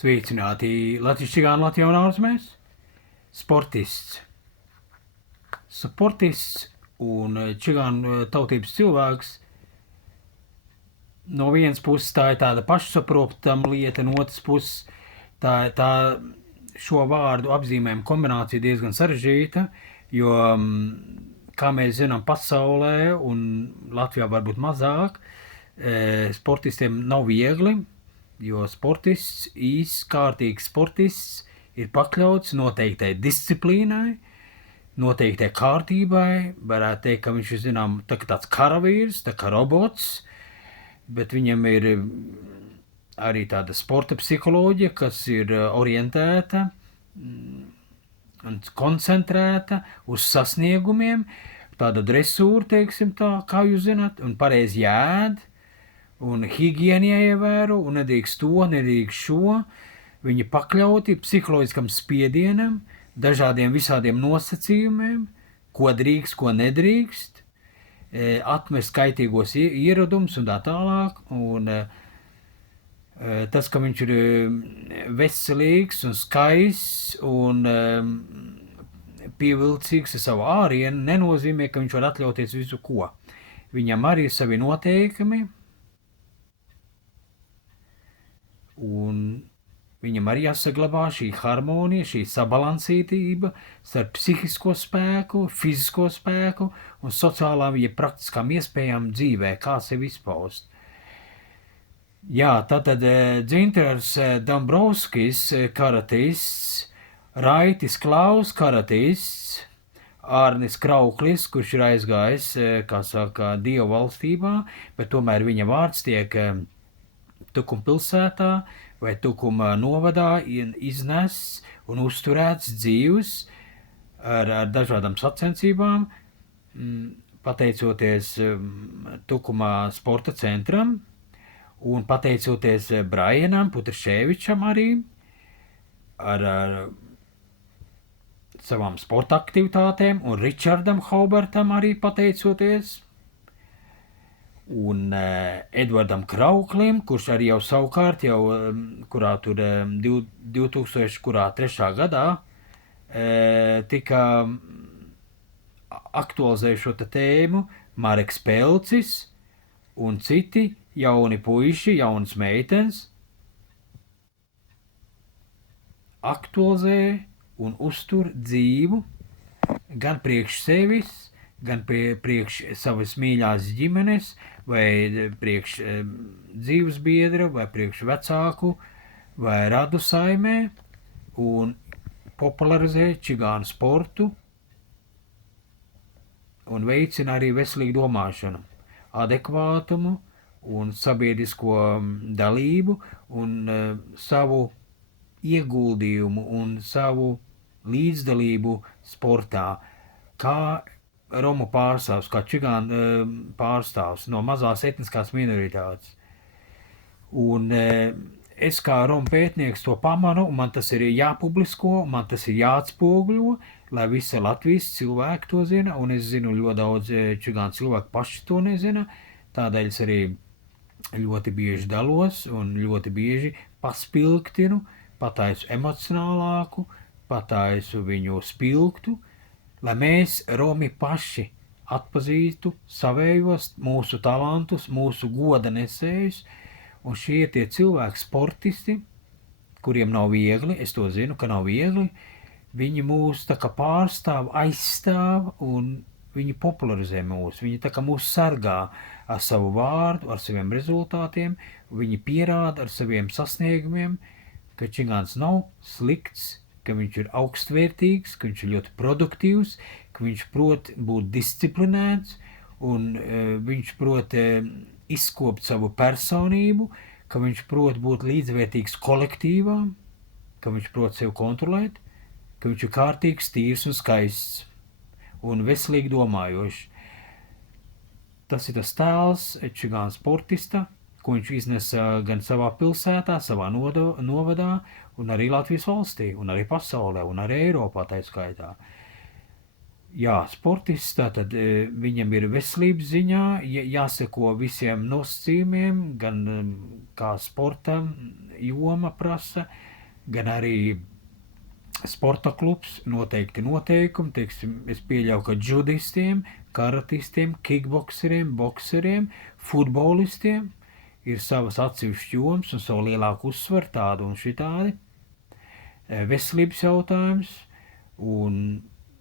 Sveicināti Latvijas čigānu Latvijā un ārzemēs. Sportists. Sportists un čigānu tautības cilvēks. No vienas puses tā ir tāda pašsaprotama lieta, no otras puses tā šo vārdu apzīmējuma kombinācija diezgan sarežģīta, jo, kā mēs zinām, pasaulē un Latvijā varbūt mazāk, sportistiem nav viegli, jo sportists, kārtīgs sportists ir pakļauts noteiktai disciplīnai, noteiktai kārtībai, varētu teikt, ka viņš ir, zinām, tāds karavīrs, tā kā robots, bet viņam ir arī tāda sporta psiholoģija, kas ir orientēta un koncentrēta uz sasniegumiem, tāda dresūra, teiksim tā, kā jūs zināt, un pareizi ēd, un higiēnu ievēro, un nedrīkst to, nedrīkst šo. Viņi pakļauti psiholoģiskam spiedienam, dažādiem visādiem nosacījumiem, ko drīkst, ko nedrīkst, atmest kaitīgos ieradumus un tā tālāk. Un tas, ka viņš ir veselīgs un skaists un pievilcīgs ar savu ārienu, nenozīmē, ka viņš var atļauties visu ko. Viņam arī ir savi noteikumi, un viņam arī jāsaglabā šī harmonija, šī sabalansētība starp psihisko spēku, fizisko spēku un sociālām, ja praktiskām iespējām dzīvē, kā sevi izpaust. Jā, tātad Dzintars Dombrovskis, karatists, Raitis Klaus, karatists, Ārnis Krauklis, kurš ir aizgājis, kā saka, Dievu valstībā, bet tomēr viņa vārds tiek Tukuma pilsētā vai Tukuma novadā iznests un uzturēts dzīvs ar dažādām sacensībām, pateicoties Tukumā sporta centram un pateicoties Brianam Putraševičam arī ar savām sporta aktivitātēm un Richardam Haubertam arī pateicoties. Un Edvardam Krauklim, kurš arī jau savukārt, kurā tur 2003. gadā tika aktualizējuši šo tēmu, Mareks Pelcis un citi jauni puiši, jaunas meitenes aktualizē un uztur dzīvu gan priekš sevis, gan priekš savas mīļās ģimenes, vai priekš dzīves biedra, vai priekš vecāku, vai radu saimē, un popularizē čigānu sportu un veicina arī veselīgu domāšanu, adekvātumu un sabiedrisko dalību un savu ieguldījumu un savu līdzdalību sportā, kā Romu pārstāvs, kā čigānu pārstāvs no mazās etniskās minoritātes. Un es kā Romu pētnieks to pamanu, un man tas ir jāpublisko, man tas ir jāatspoguļo, lai visa Latvijas cilvēki to zina, un es zinu ļoti daudz čigānu cilvēku paši to nezina, tādēļ es arī ļoti bieži dalos un ļoti bieži paspilgtinu, pataisu emocionālāku, pataisu viņu spilgtu, lai mēs, Romi, paši atpazītu savējos, mūsu talantus, mūsu goda nesējus, un šie tie cilvēki sportisti, kuriem nav viegli, es to zinu, ka nav viegli, viņi mūs tā kā pārstāv, aizstāv, un viņi popularizē mūs, viņi tā kā mūs sargā ar savu vārdu, ar saviem rezultātiem, viņi pierāda ar saviem sasniegumiem, ka čigāns nav slikts, ka viņš ir augstvērtīgs, ka viņš ir ļoti produktīvs, ka viņš prot būt disciplinēts un viņš prot izkopt savu personību, ka viņš prot būt līdzvērtīgs kolektīvā, ka viņš prot sevi kontrolēt, ka viņš ir kārtīgs, tīrs un skaists un veselīgi domājošs. Tas ir tas tēls čigānu sportista, ko viņš iznesa gan savā pilsētā, savā novadā, un arī Latvijas valstī, un arī pasaulē, un arī Eiropā tā skaitā. Jā, sportists, tātad viņam ir veselības ziņā, jāseko visiem nosacījumiem, gan kā sporta joma prasa, gan arī sporta klubs, noteikti noteikumi, teiksim, es pieļauju, ka džudistiem, karatistiem, kickbokseriem, bokseriem, futbolistiem ir savas atsevišķas jomas un savu lielāku uzsvaru tādu un šitādi. Veselības jautājums, un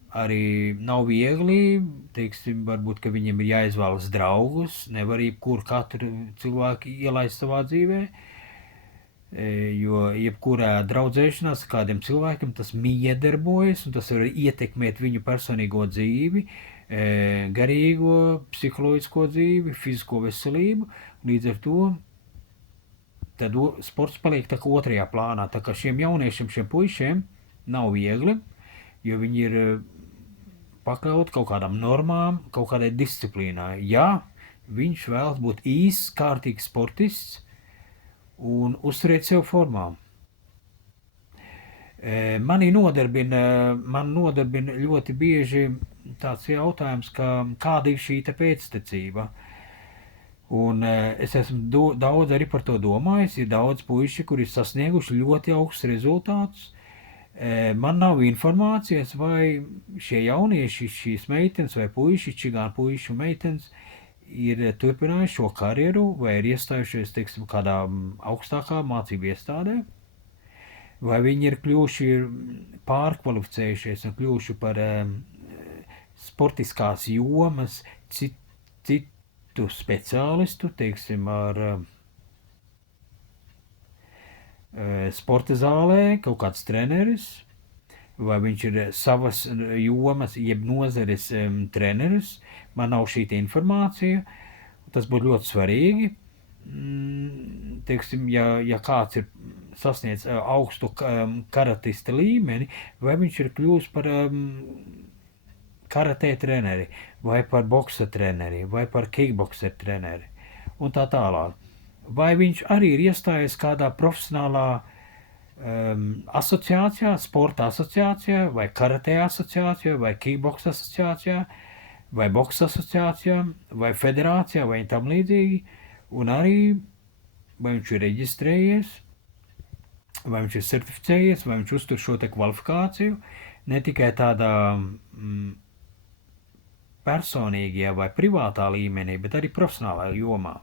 arī nav viegli, teiksim, varbūt, ka viņiem ir jāizvēlas draugus, nevar jebkuru katru cilvēku ielaist savā dzīvē, jo jebkurā draudzēšanās ar kādiem cilvēkiem tas miedarbojas, un tas var ietekmēt viņu personīgo dzīvi, garīgo, psiholoģisko dzīvi, fizisko veselību, līdz ar to tad sports paliek tā kā otrajā plānā, tā kā šiem jauniešiem, šiem puišiem nav viegli, jo viņi ir pakļaut kaut kādām normām, kaut kādai disciplīnai. Ja viņš vēlas būt īsts, kārtīgs sportists un uzturēt sev formā. Man nodarbina ļoti bieži tāds jautājums, kāda ir šī pēctecība. Un es esmu daudz arī par to domājis, ir daudz puiši, kuri ir sasnieguši ļoti augstus rezultātus. Man nav informācijas, vai šie jaunieši, šīs meitenes vai puiši, čigānu puiši un meitenes ir turpinājuši šo karjeru vai ir iestājušies, teiksim, kādā augstākā mācību iestādē, vai viņi ir kļuvuši pārkvalificējušies un kļuvuši par sportiskās jomas citu speciālistu, teiksim, ar sporta zālē, kaut kāds treneris, vai viņš ir savas jomas, jeb nozares treneris. Man nav šī informācija. Tas būtu ļoti svarīgi. Teiksim, ja kāds ir sasniedz augstu karatista līmeni, vai viņš ir kļuvis par karatē treneri, vai par boksa treneri, vai par kickbokser treneri, un tā tālāk. Vai viņš arī ir iestājies kādā profesionālā asociācijā, sporta asociācijā, vai karatē asociācijā, vai kickboksa asociācijā, vai boksa asociācijā, vai federācijā, vai tam līdzīgi, un arī vai viņš ir reģistrējies, vai viņš ir certificējies, vai viņš uztur šo te kvalifikāciju, ne tikai tādā personīgajā vai privātā līmenī, bet arī profesionālā jomā.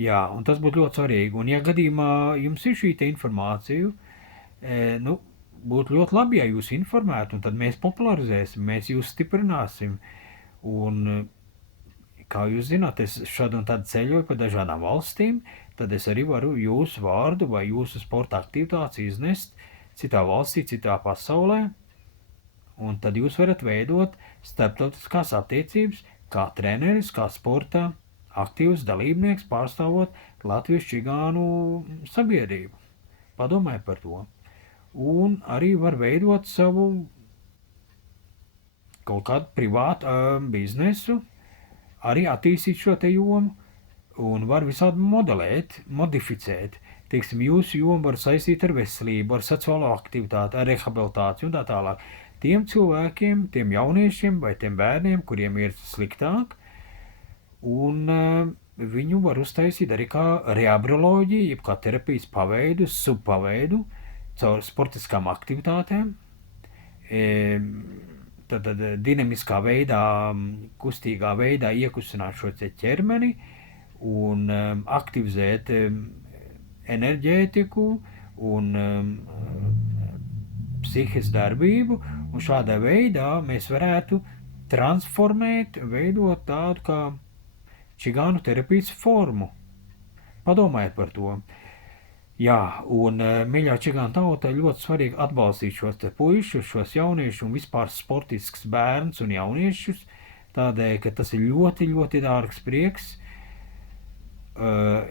Jā, un tas būtu ļoti svarīgi. Un ja gadījumā jums ir šī informācija, būtu ļoti labi, ja jūs informētu, un tad mēs popularizēsim, mēs jūs stiprināsim. Un, kā jūs zināt, es šad un tad ceļoju pa dažādām valstīm, tad es arī varu jūsu vārdu vai jūsu sporta aktivitātes iznest citā valstī, citā pasaulē, un tad jūs varat veidot starptautiskās attiecības kā treneris, kā sporta aktīvs dalībnieks, pārstāvot Latvijas čigānu sabiedrību. Padomājiet par to. Un arī var veidot savu kaut kādu privātu biznesu, arī attīstīt šo te jomu, un var visādi modelēt, modificēt. Teiksim, jūsu jomu var saistīt ar veselību, ar sociālo aktivitāti, ar rehabilitāciju un tā tālāk. Tiem cilvēkiem, tiem jauniešiem vai tiem bērniem, kuriem ir sliktāk, un viņu var uztaisīt arī kā rehabilitācija, jeb kā terapijas paveidu, subpaveidu, caur sportiskām aktivitātēm, tad dinamiskā veidā, kustīgā veidā iekustināt šo ķermeni un aktivizēt enerģētiku un psihes darbību, un šādā veidā mēs varētu transformēt, veidot tādu kā čigānu terapijas formu. Padomājiet par to. Jā, un mīļā čigānu tauta ļoti svarīgi atbalstīt šos te puišus, šos jauniešus un vispār sportisks bērns un jauniešus, tādēļ, ka tas ir ļoti, ļoti dārgs prieks,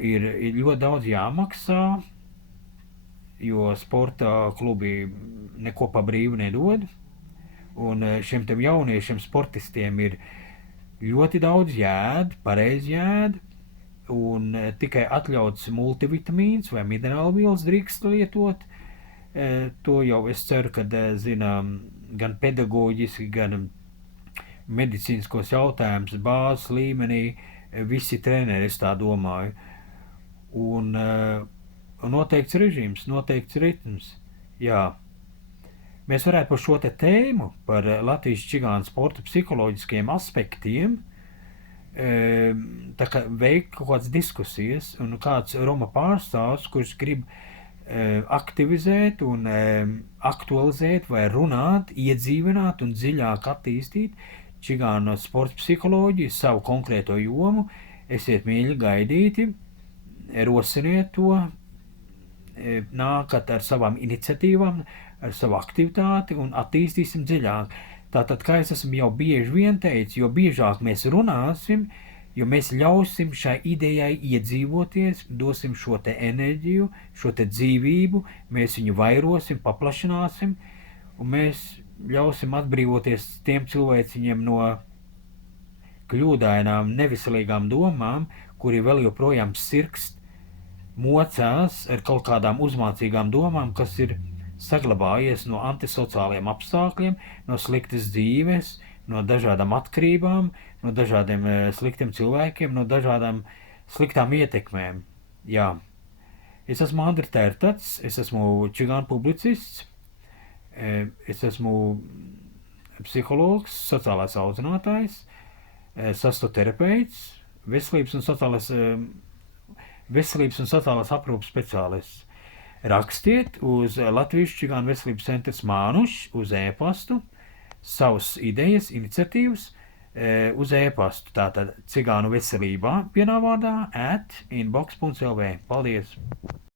ir ļoti daudz jāmaksā, jo sporta klubi neko pa brīvu nedod, un šiem tiem jauniešiem sportistiem ir ļoti daudz jēd, pareizi jēd, un tikai atļauts multivitamīns vai minerālvielas drīkst lietot. To jau es ceru, ka zina gan pedagoģiski, gan medicīniskos jautājumus bāzes līmenī visi treneri, es tā domāju. Un noteikts režīms, noteikts ritms. Jā. Mēs varētu par šo te tēmu, par Latvijas čigānu sporta psiholoģiskiem aspektiem, tā kā veikt kaut kādas diskusijas, un kāds Roma pārstāvs, kurš grib aktivizēt un aktualizēt vai runāt, iedzīvināt un dziļāk attīstīt čigānu sporta psiholoģiju, savu konkrēto jomu, esiet mīļi gaidīti, rosiniet to, nākat ar savām iniciatīvām, ar savu aktivitāti un attīstīsim dziļāk. Tātad, kā es esmu jau bieži vien teicis, jo biežāk mēs runāsim, jo mēs ļausim šai idejai iedzīvoties, dosim šo te enerģiju, šo te dzīvību, mēs viņu vairosim, paplašināsim, un mēs ļausim atbrīvoties tiem cilvēciņiem no kļūdainām, neveselīgām domām, kuri vēl joprojām sirkst, mocās ar kaut kādām uzmācīgām domām, kas ir saglabājies no antisociāliem apstākļiem, no sliktas dzīves, no dažādām atkarībām, no dažādiem sliktiem cilvēkiem, no dažādām sliktām ietekmēm. Jā. Es esmu Andri Tērtats, es esmu čigānu publicists, es esmu psihologs, sociālais audzinātājs, sastoterapeits, veselības un sociālās aprūpes speciālists. Rakstiet uz Latvijas čigānu veselības centrs Mānušs uz e-pastu savas idejas, iniciatīvas uz e-pastu. Tātad cigānu veselībā vienā vārdā @inbox.lv. Paldies!